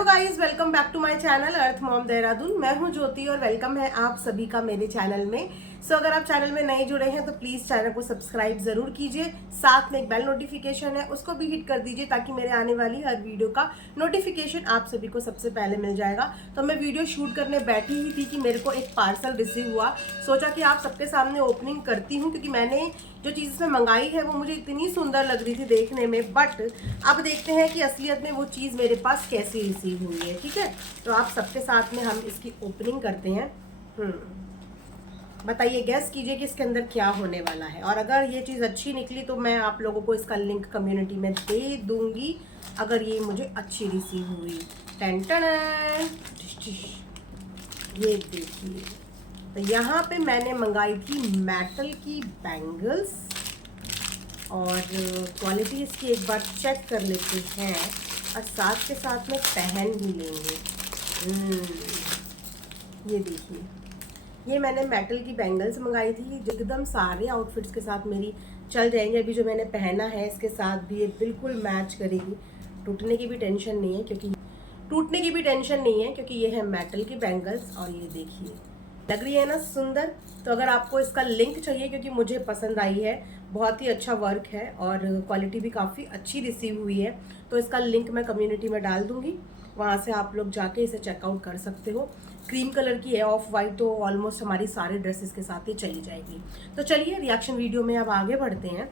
Hello guys, welcome back to my channel Earth Mom Dehradun. मैं हूं ज्योति और वेलकम है आप सभी का मेरे चैनल में। अगर आप चैनल में नए जुड़े हैं तो प्लीज चैनल को सब्सक्राइब जरूर कीजिए। साथ में एक बेल नोटिफिकेशन है, उसको भी हिट कर दीजिए ताकि मेरे आने वाली हर वीडियो का नोटिफिकेशन आप सभी को सबसे पहले मिल जाएगा। तो मैं वीडियो शूट करने बैठी ही थी कि मेरे को एक पार्सल रिसीव हुआ। सोचा कि आप सबके सामने ओपनिंग करती हूँ, क्योंकि मैंने जो चीज़ इसमें मंगाई है वो मुझे इतनी सुंदर लग रही थी देखने में। बट अब देखते हैं कि असलियत में वो चीज़ मेरे पास कैसी रिसीव हुई है। ठीक है, तो आप सबके साथ में हम इसकी ओपनिंग करते हैं। बताइए, गैस कीजिए कि इसके अंदर क्या होने वाला है। और अगर ये चीज़ अच्छी निकली तो मैं आप लोगों को इसका लिंक कम्युनिटी में दे दूंगी, अगर ये मुझे अच्छी रिसीव हुई। टेन टेन, ये देखिए, तो यहाँ पे मैंने मंगाई थी मेटल की बैंगल्स और क्वालिटी इसकी एक बार चेक कर लेते हैं और साथ के साथ में पहन भी लेंगे। ये देखिए, ये मैंने मेटल की बैंगल्स मंगाई थी, एकदम सारे आउटफिट्स के साथ मेरी चल जाएंगे। अभी जो मैंने पहना है इसके साथ भी ये बिल्कुल मैच करेगी। टूटने की भी टेंशन नहीं है क्योंकि ये है मेटल की बैंगल्स। और ये देखिए, लग रही है ना सुंदर। तो अगर आपको इसका लिंक चाहिए, क्योंकि मुझे पसंद आई है, बहुत ही अच्छा वर्क है और क्वालिटी भी काफ़ी अच्छी रिसीव हुई है, तो इसका लिंक मैं कम्युनिटी में डाल दूंगी। वहाँ से आप लोग जाके इसे चेकआउट कर सकते हो। क्रीम कलर की है, ऑफ वाइट, तो ऑलमोस्ट हमारी सारे ड्रेसेस के साथ ही चली जाएगी। तो चलिए रिएक्शन वीडियो में अब आगे बढ़ते हैं।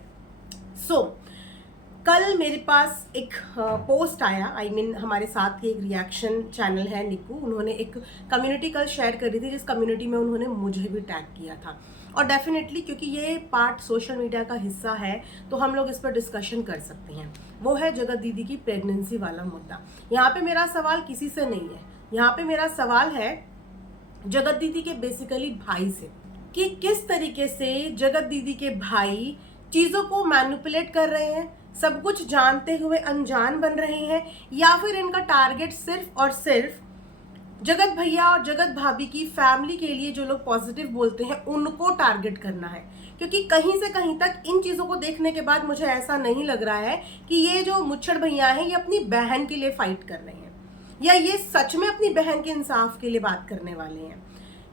कल मेरे पास एक पोस्ट आया, हमारे साथ ही एक रिएक्शन चैनल है निकू, उन्होंने एक कम्युनिटी कल शेयर करी थी, जिस कम्युनिटी में उन्होंने मुझे भी टैग किया था। और डेफिनेटली क्योंकि ये पार्ट सोशल मीडिया का हिस्सा है तो हम लोग इस पर डिस्कशन कर सकते हैं। वो है जगत दीदी की प्रेगनेंसी वाला मुद्दा। यहाँ पे मेरा सवाल किसी से नहीं है, यहाँ पे मेरा सवाल है जगत दीदी के बेसिकली भाई से, कि किस तरीके से जगत दीदी के भाई चीज़ों को मैनिपुलेट कर रहे हैं, सब कुछ जानते हुए अनजान बन रहे हैं, या फिर इनका टारगेट सिर्फ और सिर्फ जगत भैया और जगत भाभी की फैमिली के लिए जो लोग पॉजिटिव बोलते हैं उनको टारगेट करना है। क्योंकि कहीं से कहीं तक इन चीज़ों को देखने के बाद मुझे ऐसा नहीं लग रहा है कि ये जो मुच्छड़ भैया हैं ये अपनी बहन के लिए फाइट कर रहे हैं, या ये सच में अपनी बहन के इंसाफ के लिए बात करने वाले हैं।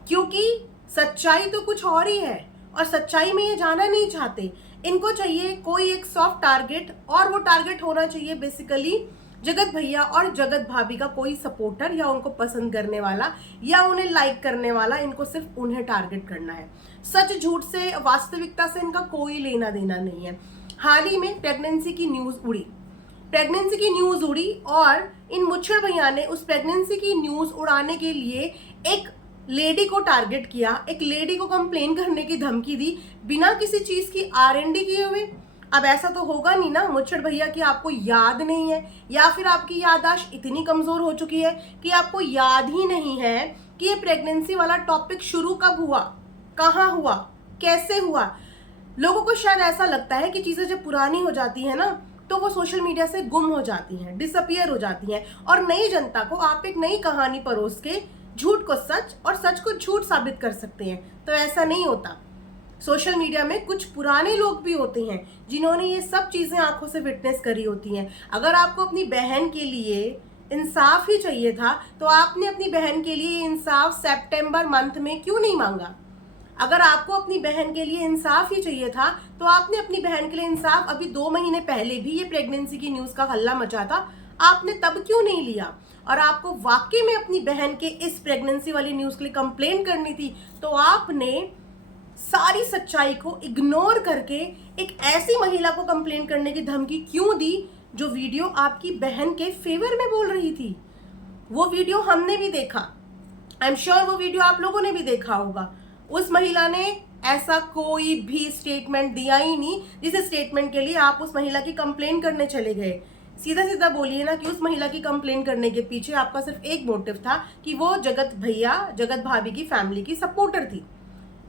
क्योंकि सच्चाई तो कुछ और ही है और सच्चाई में ये जाना नहीं चाहते। इनको चाहिए कोई एक सॉफ्ट टारगेट, और वो टारगेट होना चाहिए बेसिकली जगत भैया और जगत भाभी का कोई सपोर्टर, या उनको पसंद करने वाला, या उन्हें लाइक करने वाला। इनको सिर्फ उन्हें टारगेट करना है। सच झूठ से, वास्तविकता से इनका कोई लेना देना नहीं है। हाल ही में प्रेगनेंसी की न्यूज उड़ी और इन मुच्छड़ भैया ने उस प्रेगनेंसी की न्यूज उड़ाने के लिए एक लेडी को टारगेट किया, एक लेडी को कंप्लेन करने की धमकी दी, बिना किसी चीज की R&D किए हुए। अब ऐसा तो होगा नहीं ना मुच्छड़ भैया कि आपको याद नहीं है, या फिर आपकी याददाश्त इतनी कमजोर हो चुकी है कि आपको याद ही नहीं है कि ये प्रेगनेंसी वाला टॉपिक शुरू कब हुआ, कहाँ हुआ, कैसे हुआ। लोगों को शायद ऐसा लगता है कि चीजें जब पुरानी हो जाती है ना तो वो सोशल मीडिया से गुम हो जाती हैं, डिसअपियर हो जाती हैं, और नई जनता को आप एक नई कहानी परोस के झूठ को सच और सच को झूठ साबित कर सकते हैं। तो ऐसा नहीं होता। सोशल मीडिया में कुछ पुराने लोग भी होते हैं जिन्होंने ये सब चीजें आंखों से विटनेस करी होती हैं। अगर आपको अपनी बहन के लिए इंसाफ ही चाहिए था तो आपने अपनी बहन के लिए इंसाफ सितंबर मंथ में क्यों नहीं मांगा? अगर आपको अपनी बहन के लिए इंसाफ ही चाहिए था तो आपने अपनी बहन के लिए इंसाफ अभी 2 महीने पहले भी, ये प्रेगनेंसी की न्यूज का हल्ला मचा था, आपने तब क्यों नहीं लिया? और आपको वाकई में अपनी बहन के इस प्रेगनेंसी वाली न्यूज के लिए कंप्लेन करनी थी तो आपने सारी सच्चाई को इग्नोर करके एक ऐसी महिला को कंप्लेन करने की धमकी क्यों दी जो वीडियो आपकी बहन के फेवर में बोल रही थी? वो वीडियो हमने भी देखा, आई एम श्योर वो वीडियो आप लोगों ने भी देखा होगा। उस महिला ने ऐसा कोई भी स्टेटमेंट दिया ही नहीं जिस स्टेटमेंट के लिए आप उस महिला की कंप्लेन करने चले गए। सीधा सीधा बोलिए ना कि उस महिला की कंप्लेन करने के पीछे आपका सिर्फ एक मोटिव था कि वो जगत भैया, जगत भाभी की फैमिली की सपोर्टर थी,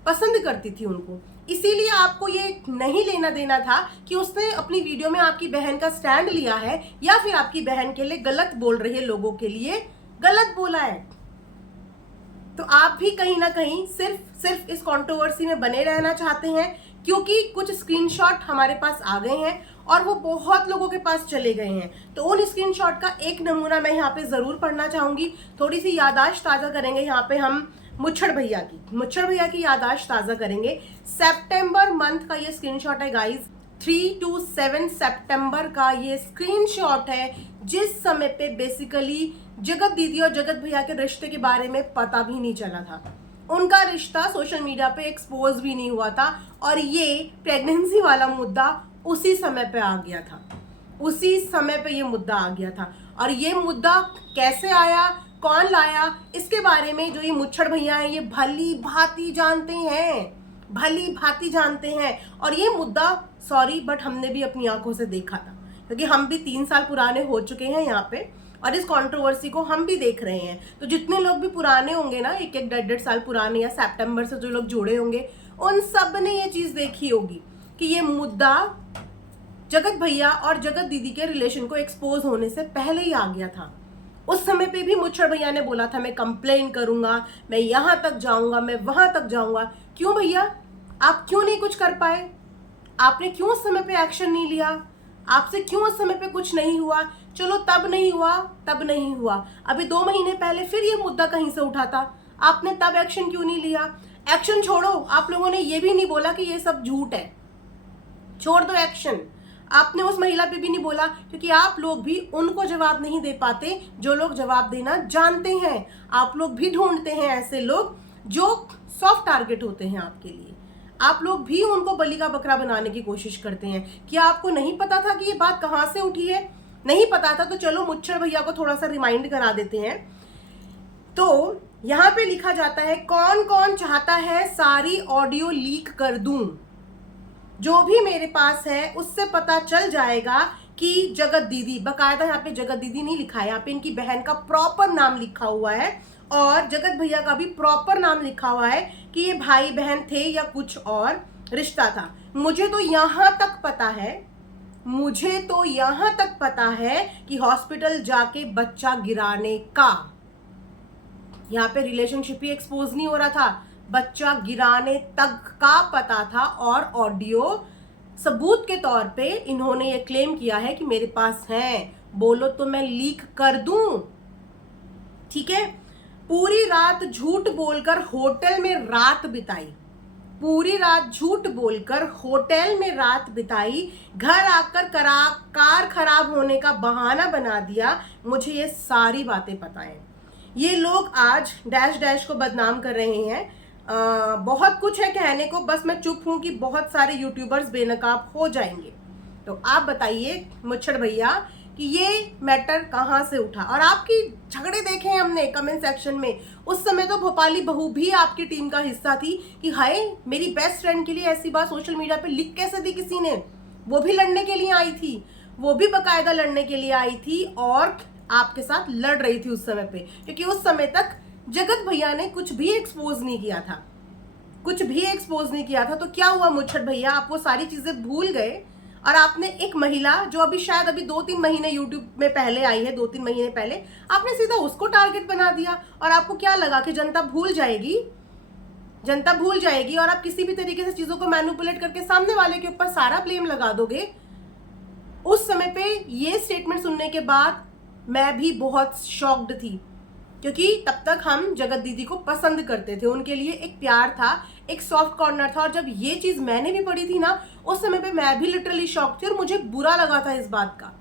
पसंद करती थी उनको। इसीलिए आपको ये नहीं लेना देना था कि उसने अपनी वीडियो में आपकी बहन का स्टैंड लिया है या फिर आपकी बहन के लिए गलत बोल रहे लोगों के लिए गलत बोला है। तो आप भी कहीं ना कहीं सिर्फ इस कंट्रोवर्सी में बने रहना चाहते हैं, क्योंकि कुछ स्क्रीनशॉट हमारे पास आ गए हैं और वो बहुत लोगों के पास चले गए हैं। तो उन स्क्रीनशॉट का एक नमूना मैं यहाँ पे ज़रूर पढ़ना चाहूँगी। थोड़ी सी याददाश्त ताज़ा करेंगे यहाँ पे हम मुच्छड़ भैया की याददाश्त ताज़ा करेंगे। सितंबर मंथ का ये स्क्रीनशॉट है गाइज, 3 to 7 सितंबर का ये स्क्रीनशॉट है, जिस समय पे बेसिकली जगत दीदी और जगत भैया के रिश्ते के बारे में पता भी नहीं चला था। उनका रिश्ता सोशल मीडिया पे एक्सपोज भी नहीं हुआ था और ये प्रेगनेंसी वाला मुद्दा उसी समय पे आ गया था, उसी समय पे ये मुद्दा आ गया था। और ये मुद्दा कैसे आया, कौन लाया, इसके बारे में जो ये मुच्छड़ भैया हैं ये भली भांति जानते हैं। और ये मुद्दा सॉरी बट हमने भी अपनी आंखों से देखा था, क्योंकि हम भी 3 साल पुराने हो चुके हैं यहाँ पे और इस कंट्रोवर्सी को हम भी देख रहे हैं। तो जितने लोग भी पुराने होंगे ना, 1-1 साल पुराने या सितंबर से जो लोग जुड़े होंगे, उन सब ने ये चीज देखी होगी कि ये मुद्दा जगत भैया और जगत दीदी के रिलेशन को एक्सपोज होने से पहले ही आ गया था। उस समय पे भी मुच्छड़ भैया ने बोला था मैं कंप्लेन करूंगा, मैं यहाँ तक जाऊंगा, मैं वहां तक जाऊंगा। क्यों भैया, आप क्यों नहीं कुछ कर पाए? आपने क्यों उस समय पे एक्शन नहीं लिया? आपसे क्यों उस समय पे कुछ नहीं हुआ? चलो तब नहीं हुआ, अभी 2 महीने पहले फिर ये मुद्दा कहीं से उठा था, आपने तब एक्शन क्यों नहीं लिया? एक्शन छोड़ो, आप लोगों ने ये भी नहीं बोला कि ये सब झूठ है, छोड़ दो एक्शन। आपने उस महिला पे भी नहीं बोला, क्योंकि आप लोग भी उनको जवाब नहीं दे पाते जो लोग जवाब देना जानते हैं। आप लोग भी ढूंढते हैं ऐसे लोग जो सॉफ्ट टारगेट होते हैं आपके लिए। आप लोग भी उनको बलि का बकरा बनाने की कोशिश करते हैं। क्या आपको नहीं पता था कि ये बात कहाँ से उठी है? नहीं पता था तो चलो मुच्छड़ भैया को थोड़ा सा रिमाइंड करा देते हैं। तो यहाँ पे लिखा जाता है, कौन कौन चाहता है सारी ऑडियो लीक कर दूं? जो भी मेरे पास है उससे पता चल जाएगा कि जगत दीदी, बकायदा यहाँ पे जगत दीदी नहीं लिखा है, यहाँ पे इनकी बहन का प्रॉपर नाम लिखा हुआ है और जगत भैया का भी प्रॉपर नाम लिखा हुआ है कि ये भाई बहन थे या कुछ और रिश्ता था। मुझे तो यहाँ तक पता है कि हॉस्पिटल जाके बच्चा गिराने का, यहाँ पे रिलेशनशिप ही एक्सपोज नहीं हो रहा था, बच्चा गिराने तक का पता था। और ऑडियो सबूत के तौर पे इन्होंने ये क्लेम किया है कि मेरे पास है, बोलो तो मैं लीक कर दूं। ठीक है, पूरी रात झूठ बोलकर होटल में रात बिताई, घर आकर कार खराब होने का बहाना बना दिया। मुझे ये सारी बातें पता है। ये लोग आज डैश डैश को बदनाम कर रहे हैं। बहुत कुछ है कहने को, बस मैं चुप हूं कि बहुत सारे यूट्यूबर्स बेनकाब हो जाएंगे। तो आप बताइए मुच्छड़ भैया कि ये मैटर कहाँ से उठा। और आपकी झगड़े देखे हैं हमने कमेंट सेक्शन में। उस समय तो भोपाली बहू भी आपकी टीम का हिस्सा थी कि हाय मेरी बेस्ट फ्रेंड के लिए ऐसी बात सोशल मीडिया पे लिख कैसे दी किसी ने। वो भी लड़ने के लिए आई थी, वो भी बकायदा लड़ने के लिए आई थी और आपके साथ लड़ रही थी उस समय पे, क्योंकि उस समय तक जगत भैया ने कुछ भी एक्सपोज नहीं किया था। तो क्या हुआ मुच्छड़ भैया, आप वो सारी चीजें भूल गए और आपने एक महिला जो अभी शायद 2-3 महीने यूट्यूब में पहले आई है, 2-3 महीने पहले, आपने सीधा उसको टारगेट बना दिया। और आपको क्या लगा कि जनता भूल जाएगी और आप किसी भी तरीके से चीजों को मैनिपुलेट करके सामने वाले के ऊपर सारा ब्लेम लगा दोगे। उस समय पे ये स्टेटमेंट सुनने के बाद मैं भी बहुत शॉक्ड थी, क्योंकि तब तक हम जगत दीदी को पसंद करते थे, उनके लिए एक प्यार था, एक सॉफ्ट कॉर्नर था। और जब ये चीज मैंने भी पढ़ी थी ना, उस समय पे मैं भी लिटरली शॉक थी और मुझे बुरा लगा था इस बात का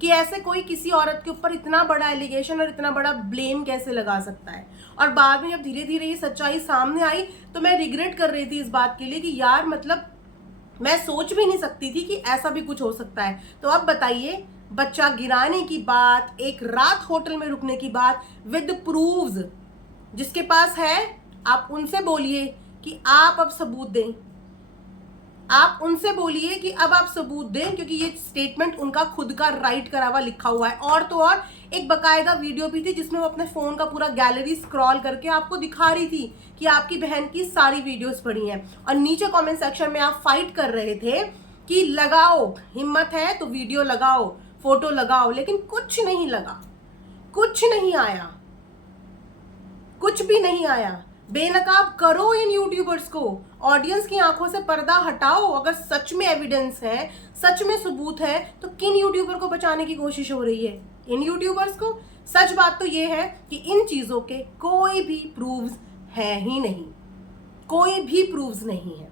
कि ऐसे कोई किसी औरत के ऊपर इतना बड़ा एलिगेशन और इतना बड़ा ब्लेम कैसे लगा सकता है। और बाद में जब धीरे धीरे ये सच्चाई सामने आई तो मैं रिग्रेट कर रही थी इस बात के लिए कि यार मतलब मैं सोच भी नहीं सकती थी कि ऐसा भी कुछ हो सकता है। तो अब बताइए, बच्चा गिराने की बात, एक रात होटल में रुकने की बात विद प्रूव्स, जिसके पास है आप उनसे बोलिए कि आप अब सबूत दें, क्योंकि ये स्टेटमेंट उनका खुद का राइट करा हुआ लिखा हुआ है। और तो और एक बकायदा वीडियो भी थी जिसमें वो अपने फोन का पूरा गैलरी स्क्रॉल करके आपको दिखा रही थी कि आपकी बहन की सारी वीडियोस पड़ी हैं। और नीचे कमेंट सेक्शन में आप फाइट कर रहे थे कि लगाओ, हिम्मत है तो वीडियो लगाओ, फोटो लगाओ, लेकिन कुछ नहीं लगा, कुछ नहीं आया, कुछ भी नहीं आया। बेनकाब करो इन यूट्यूबर्स को, ऑडियंस की आंखों से पर्दा हटाओ। अगर सच में एविडेंस है, सच में सबूत है, तो किन यूट्यूबर को बचाने की कोशिश हो रही है? इन यूट्यूबर्स को। सच बात तो ये है कि इन चीजों के कोई भी प्रूफ्स है ही नहीं, कोई भी प्रूफ्स नहीं है।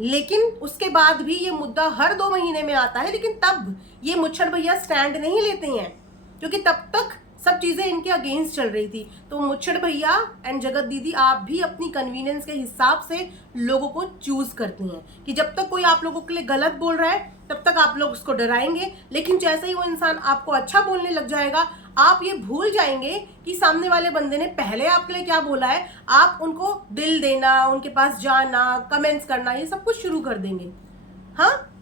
लेकिन उसके बाद भी ये मुद्दा हर 2 महीने में आता है, लेकिन तब ये मुच्छड़ भैया स्टैंड नहीं लेते हैं, क्योंकि तब तक सब चीजें इनके अगेंस्ट चल रही थी। तो मुच्छड़ भैया एंड जगत दीदी, आप भी अपनी कन्वीनियंस के हिसाब से लोगों को चूज करते हैं कि जब तक कोई आप लोगों के लिए गलत बोल रहा है तब तक आप लोग उसको डराएंगे, लेकिन जैसे ही वो इंसान आपको अच्छा बोलने लग जाएगा, आप ये भूल जाएंगे कि सामने वाले बंदे ने पहले आपके लिए क्या बोला है। आप उनको दिल देना, उनके पास जाना, कमेंट्स करना, ये सब कुछ शुरू कर देंगे। हाँ,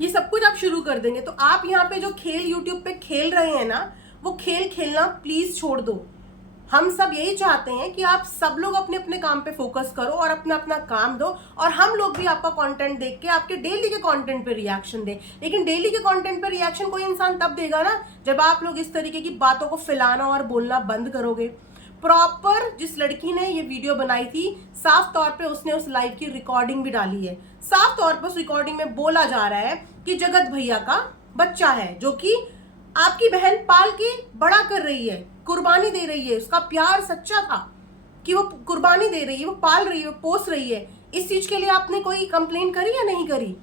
ये सब कुछ आप शुरू कर देंगे। तो आप यहाँ पे जो खेल यूट्यूब पे खेल रहे हैं ना, वो खेल खेलना प्लीज छोड़ दो। हम सब यही चाहते हैं कि आप सब लोग अपने अपने काम पे फोकस करो और अपना अपना काम दो, और हम लोग भी आपका कंटेंट देख के आपके डेली के कंटेंट पे रिएक्शन दें। लेकिन डेली के कंटेंट पे रिएक्शन कोई इंसान तब देगा ना जब आप लोग इस तरीके की बातों को फैलाना और बोलना बंद करोगे। प्रॉपर जिस लड़की ने ये वीडियो बनाई थी, साफ तौर पे उसने उस लाइव की रिकॉर्डिंग भी डाली है। साफ तौर पे उस रिकॉर्डिंग में बोला जा रहा है कि जगत भैया का बच्चा है, जो कि आपकी बहन पाल के बड़ा कर रही है, कुर्बानी दे रही है। उसका प्यार सच्चा था कि वो कुर्बानी दे रही है, वो पाल रही है, वो पोस रही है। इस चीज के लिए आपने कोई कंप्लेन करी या नहीं करी?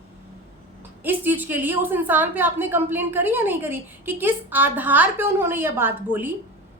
इस चीज के लिए उस इंसान पे आपने कंप्लेन करी या नहीं करी कि किस आधार पे उन्होंने ये बात बोली,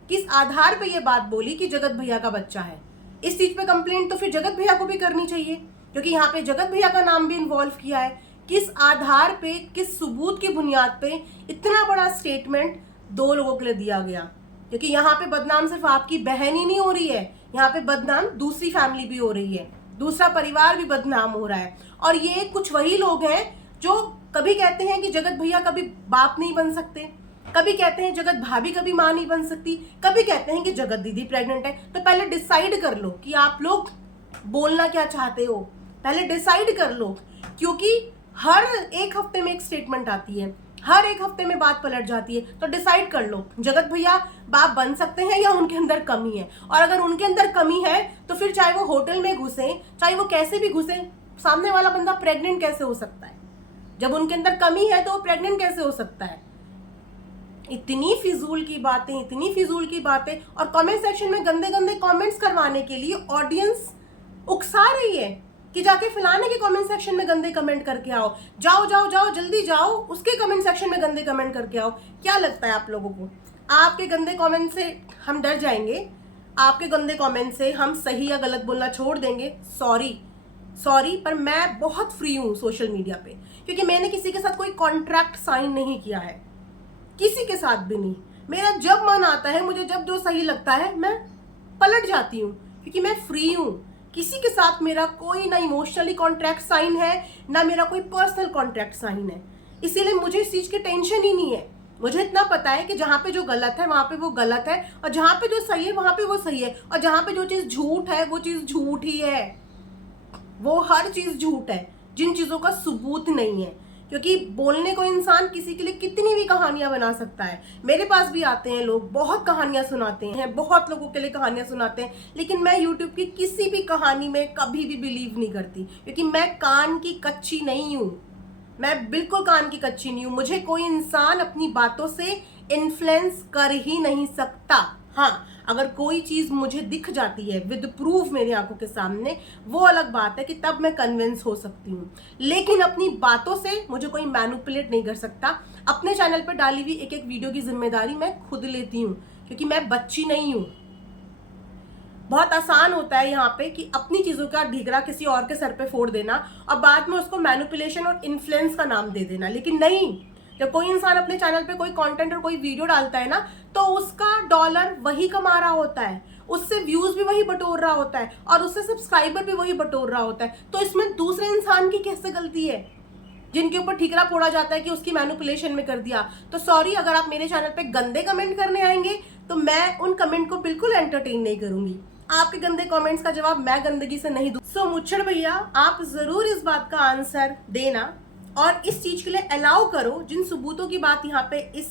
किस आधार पे ये बात बोली कि जगत भैया का बच्चा है? इस चीज पे कंप्लेंट तो फिर जगत भैया को भी करनी चाहिए, क्योंकि यहाँ पे जगत भैया का नाम भी इन्वॉल्व किया है। किस आधार पे, किस सबूत की बुनियाद पे इतना बड़ा स्टेटमेंट 2 लोगों के लिए दिया गया? क्योंकि यहाँ पे बदनाम सिर्फ आपकी बहन ही नहीं हो रही है, यहाँ पे बदनाम दूसरी फैमिली भी हो रही है, दूसरा परिवार भी बदनाम हो रहा है। और ये कुछ वही लोग हैं जो कभी कहते हैं कि जगत भैया कभी बाप नहीं बन सकते, कभी कहते हैं जगत भाभी कभी मां नहीं बन सकती, कभी कहते हैं कि जगत दीदी प्रेग्नेंट है। तो पहले डिसाइड कर लो कि आप लोग बोलना क्या चाहते हो, पहले डिसाइड कर लो। क्योंकि हर एक हफ्ते में एक स्टेटमेंट आती है, हर एक हफ्ते में बात पलट जाती है। तो डिसाइड कर लो, जगत भैया बाप बन सकते हैं या उनके अंदर कमी है? और अगर उनके अंदर कमी है तो फिर चाहे वो होटल में घुसे, चाहे वो कैसे भी घुसे, सामने वाला बंदा प्रेग्नेंट कैसे हो सकता है? जब उनके अंदर कमी है तो वो प्रेग्नेंट कैसे हो सकता है? इतनी फिजूल की बातें, इतनी फिजूल की बातें। और कमेंट सेक्शन में गंदे गंदे कमेंट्स करवाने के लिए ऑडियंस उकसा रही है कि जाके फलाने के कमेंट सेक्शन में गंदे कमेंट करके आओ, जाओ जाओ जाओ जल्दी जाओ, उसके कमेंट सेक्शन में गंदे कमेंट करके आओ। क्या लगता है आप लोगों को आपके गंदे कमेंट से हम डर जाएंगे? आपके गंदे कमेंट से हम सही या गलत बोलना छोड़ देंगे? सॉरी, पर मैं बहुत फ्री हूँ सोशल मीडिया पे, क्योंकि मैंने किसी के साथ कोई कॉन्ट्रैक्ट साइन नहीं किया है, किसी के साथ भी नहीं। मेरा जब मन आता है, मुझे जब जो सही लगता है, मैं पलट जाती हूँ, क्योंकि मैं फ्री हूँ। किसी के साथ मेरा कोई ना इमोशनली कॉन्ट्रैक्ट साइन है, ना मेरा कोई पर्सनल कॉन्ट्रैक्ट साइन है। इसीलिए मुझे इस चीज की टेंशन ही नहीं है। मुझे इतना पता है कि जहाँ पे जो गलत है वहां पे वो गलत है, और जहाँ पे जो सही है वहां पे वो सही है, और जहाँ पे जो चीज झूठ है वो चीज झूठ ही है। वो हर चीज झूठ है जिन चीजों का सबूत नहीं है। क्योंकि बोलने को इंसान किसी के लिए कितनी भी कहानियां बना सकता है। मेरे पास भी आते हैं लोग, बहुत कहानियां सुनाते हैं, बहुत लोगों के लिए कहानियां सुनाते हैं, लेकिन मैं यूट्यूब की किसी भी कहानी में कभी भी बिलीव नहीं करती, क्योंकि मैं कान की कच्ची नहीं हूँ। मैं बिल्कुल कान की कच्ची नहीं हूँ। मुझे कोई इंसान अपनी बातों से इन्फ्लुएंस कर ही नहीं सकता। हाँ, अगर कोई चीज मुझे दिख जाती है विद प्रूफ मेरी आंखों के सामने, वो अलग बात है कि तब मैं कन्विंस हो सकती हूँ, लेकिन अपनी बातों से मुझे कोई मैनिपुलेट नहीं कर सकता। अपने चैनल पर डाली हुई एक एक वीडियो की जिम्मेदारी मैं खुद लेती हूँ, क्योंकि मैं बच्ची नहीं हूँ। बहुत आसान होता है यहाँ पे कि अपनी चीजों का ढीगरा किसी और के सर पे फोड़ देना और बाद में उसको मैनिपुलेशन और इन्फ्लुएंस का नाम दे देना। लेकिन नहीं, जब कोई इंसान अपने चैनल पे कोई कंटेंट और कोई वीडियो डालता है ना, तो उसका डॉलर वही कमा रहा होता है, उससे व्यूज भी वही बटोर रहा होता है, और उससे सब्सक्राइबर भी वही बटोर रहा होता है। तो इसमें दूसरे इंसान की कैसे गलती है जिनके ऊपर ठीकरा फोड़ा जाता है कि उसकी मैनिपुलेशन में कर दिया? तो सॉरी, अगर आप मेरे चैनल पे गंदे कमेंट करने आएंगे तो मैं उन कमेंट को बिल्कुल एंटरटेन नहीं करूंगी। आपके गंदे कमेंट्स का जवाब मैं गंदगी से नहीं दूं। सो मुच्छड़ भैया, आप जरूर इस बात का आंसर देना और इस चीज के लिए अलाउ करो जिन सबूतों की बात यहाँ पे इस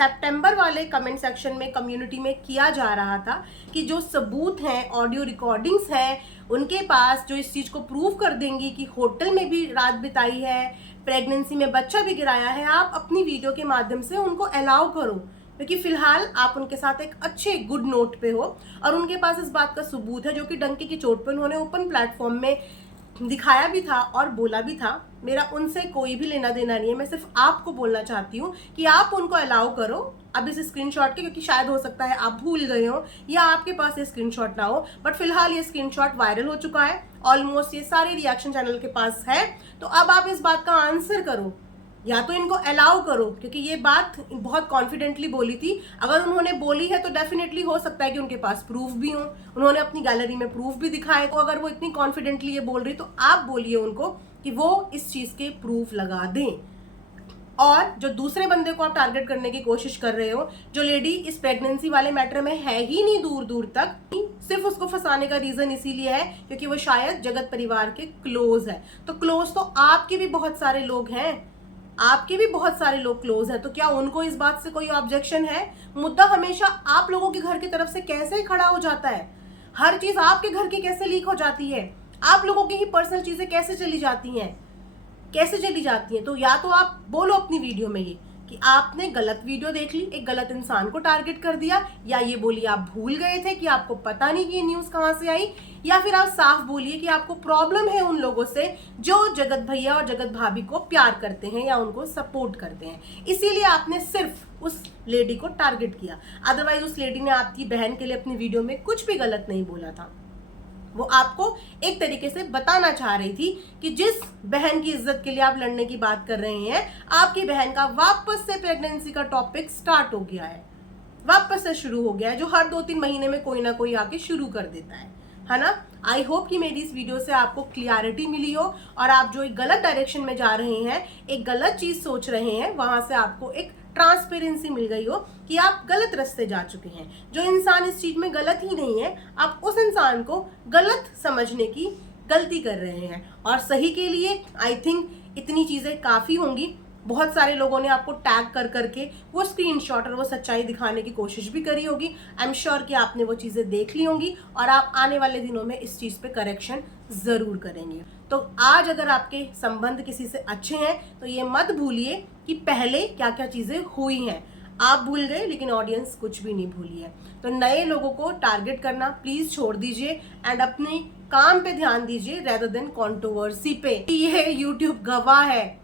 सितंबर वाले कमेंट सेक्शन में कम्युनिटी में किया जा रहा था कि जो सबूत हैं, ऑडियो रिकॉर्डिंग्स हैं उनके पास, जो इस चीज़ को प्रूव कर देंगी कि होटल में भी रात बिताई है, प्रेगनेंसी में बच्चा भी गिराया है, आप अपनी वीडियो के माध्यम से उनको अलाउ करो, क्योंकि फिलहाल आप उनके साथ एक अच्छे गुड नोट पे हो और उनके पास इस बात का सबूत है, जो कि डंके की चोट पर उन्होंने ओपन प्लेटफॉर्म में दिखाया भी था और बोला भी था। मेरा उनसे कोई भी लेना देना नहीं है, मैं सिर्फ आपको बोलना चाहती हूँ कि आप उनको अलाउ करो अब इस स्क्रीनशॉट के, क्योंकि शायद हो सकता है आप भूल गए हो या आपके पास ये स्क्रीनशॉट ना हो, बट फिलहाल ये स्क्रीनशॉट वायरल हो चुका है, ऑलमोस्ट ये सारे रिएक्शन चैनल के पास है। तो अब आप इस बात का आंसर करो, या तो इनको अलाउ करो, क्योंकि ये बात बहुत कॉन्फिडेंटली बोली थी। अगर उन्होंने बोली है तो डेफिनेटली हो सकता है कि उनके पास प्रूफ भी हो, उन्होंने अपनी गैलरी में प्रूफ भी दिखाए। तो अगर वो इतनी कॉन्फिडेंटली ये बोल रही तो आप बोलिए उनको कि वो इस चीज के प्रूफ लगा दें। और जो दूसरे बंदे को आप टारगेट करने की कोशिश कर रहे हो, जो लेडी इस प्रेगनेंसी वाले मैटर में है ही नहीं दूर दूर तक, सिर्फ उसको फंसाने का रीजन इसीलिए है क्योंकि वो शायद जगत परिवार के क्लोज है। तो क्लोज तो आपके भी बहुत सारे लोग हैं, आपके भी बहुत सारे लोग क्लोज हैं, तो क्या उनको इस बात से कोई ऑब्जेक्शन है? मुद्दा हमेशा आप लोगों के घर की तरफ से कैसे खड़ा हो जाता है? हर चीज आपके घर की कैसे लीक हो जाती है? आप लोगों की ही पर्सनल चीजें कैसे चली जाती हैं? तो या तो आप बोलो अपनी वीडियो में ये कि आपने गलत वीडियो देख ली, एक गलत इंसान को टारगेट कर दिया, या ये बोलिए आप भूल गए थे कि आपको पता नहीं कि ये न्यूज कहां से आई, या फिर आप साफ बोलिए कि आपको प्रॉब्लम है उन लोगों से जो जगत भैया और जगत भाभी को प्यार करते हैं या उनको सपोर्ट करते हैं, इसीलिए आपने सिर्फ उस लेडी को टारगेट किया। अदरवाइज उस लेडी ने आपकी बहन के लिए अपनी वीडियो में कुछ भी गलत नहीं बोला था। वो आपको एक तरीके से बताना चाह रही थी कि जिस बहन की इज्जत के लिए आप लड़ने की बात कर रहे हैं, आपकी बहन का वापस से प्रेगनेंसी का टॉपिक स्टार्ट हो गया है, वापस से शुरू हो गया है, जो हर 2-3 महीने में कोई ना कोई आके शुरू कर देता है ना। आई होप कि मेरी इस वीडियो से आपको क्लियरिटी मिली हो और आप जो एक गलत डायरेक्शन में जा रहे हैं, एक गलत चीज सोच रहे हैं, वहां से आपको एक ट्रांसपेरेंसी मिल गई हो कि आप गलत रास्ते जा चुके हैं। जो इंसान इस चीज में गलत ही नहीं है, आप उस इंसान को गलत समझने की गलती कर रहे हैं। और सही के लिए आई थिंक इतनी चीजें काफी होंगी। बहुत सारे लोगों ने आपको टैग कर करके वो स्क्रीनशॉट और वो सच्चाई दिखाने की कोशिश भी करी होगी। आई एम श्योर कि आपने वो चीजें देख ली होंगी और आप आने वाले दिनों में इस चीज पे करेक्शन जरूर करेंगे। तो आज अगर आपके संबंध किसी से अच्छे हैं तो ये मत भूलिए कि पहले क्या क्या चीजें हुई हैं। आप भूल गए लेकिन ऑडियंस कुछ भी नहीं भूली है। तो नए लोगों को टारगेट करना प्लीज छोड़ दीजिए एंड अपने काम पे ध्यान दीजिए रेदर देन कंट्रोवर्सी पे। ये यूट्यूब गवाह है,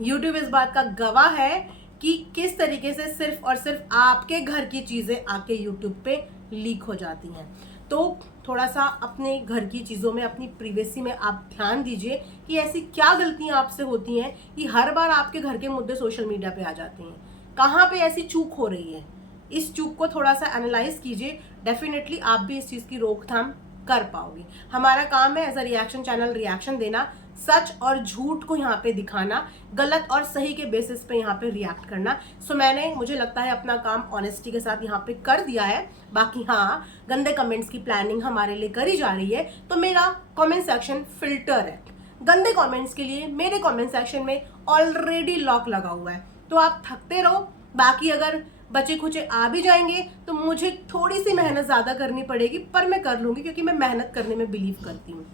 यूट्यूब इस बात का गवाह है कि किस तरीके से सिर्फ और सिर्फ आपके घर की चीजें आके यूट्यूब पे लीक हो जाती हैं। तो थोड़ा सा अपने घर की चीज़ों में, अपनी प्रिवेसी में आप ध्यान दीजिए कि ऐसी क्या गलतियां आपसे होती हैं कि हर बार आपके घर के मुद्दे सोशल मीडिया पे आ जाते हैं। कहाँ पे ऐसी चूक हो रही है, इस चूक को थोड़ा सा एनालाइज कीजिए। डेफिनेटली आप भी इस चीज़ की रोकथाम कर पाओगे। हमारा काम है as a reaction channel reaction देना, सच और झूठ को यहाँ पे दिखाना, गलत और सही के बेसिस पे यहाँ पे रिएक्ट करना। सो मुझे लगता है अपना काम ऑनेस्टी के साथ यहाँ पे कर दिया है। बाकी हाँ, गंदे कमेंट्स की प्लानिंग हमारे लिए करी जा रही है, तो मेरा कमेंट सेक्शन फिल्टर है। गंदे कमेंट्स के लिए मेरे कमेंट सेक्शन में ऑलरेडी लॉक लगा हुआ है, तो आप थकते रहो। बाकी अगर बचे खुचे आ भी जाएंगे तो मुझे थोड़ी सी मेहनत ज्यादा करनी पड़ेगी, पर मैं कर लूंगी क्योंकि मैं मेहनत करने में बिलीव करती हूँ।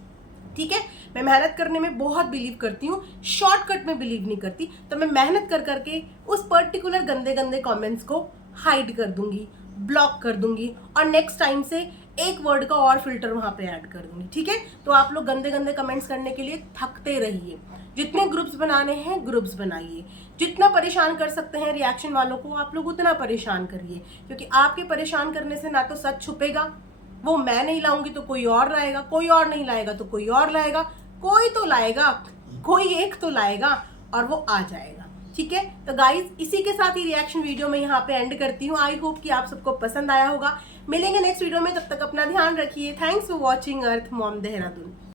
ठीक है, मैं मेहनत करने में बहुत बिलीव करती हूँ, शॉर्टकट में बिलीव नहीं करती। तो मैं मेहनत कर करके उस पर्टिकुलर गंदे गंदे कमेंट्स को हाइड कर दूंगी, ब्लॉक कर दूंगी और नेक्स्ट टाइम से एक वर्ड का और फिल्टर वहां पे ऐड कर दूंगी। ठीक है, तो आप लोग गंदे गंदे कमेंट्स करने के लिए थकते रहिए। जितने ग्रुप्स बनाने हैं ग्रुप्स बनाइए, जितना परेशान कर सकते हैं रिएक्शन वालों को आप लोग उतना परेशान करिए, क्योंकि आपके परेशान करने से ना तो सच छुपेगा, वो मैं नहीं लाऊंगी तो कोई और लाएगा, कोई और नहीं लाएगा तो कोई और लाएगा, कोई तो लाएगा, कोई एक तो लाएगा और वो आ जाएगा। ठीक है, तो गाइज इसी के साथ ही रिएक्शन वीडियो में यहाँ पे एंड करती हूँ। आई होप कि आप सबको पसंद आया होगा। मिलेंगे नेक्स्ट वीडियो में, तब तक अपना ध्यान रखिए। Thanks for watching earth Mom Dehradun.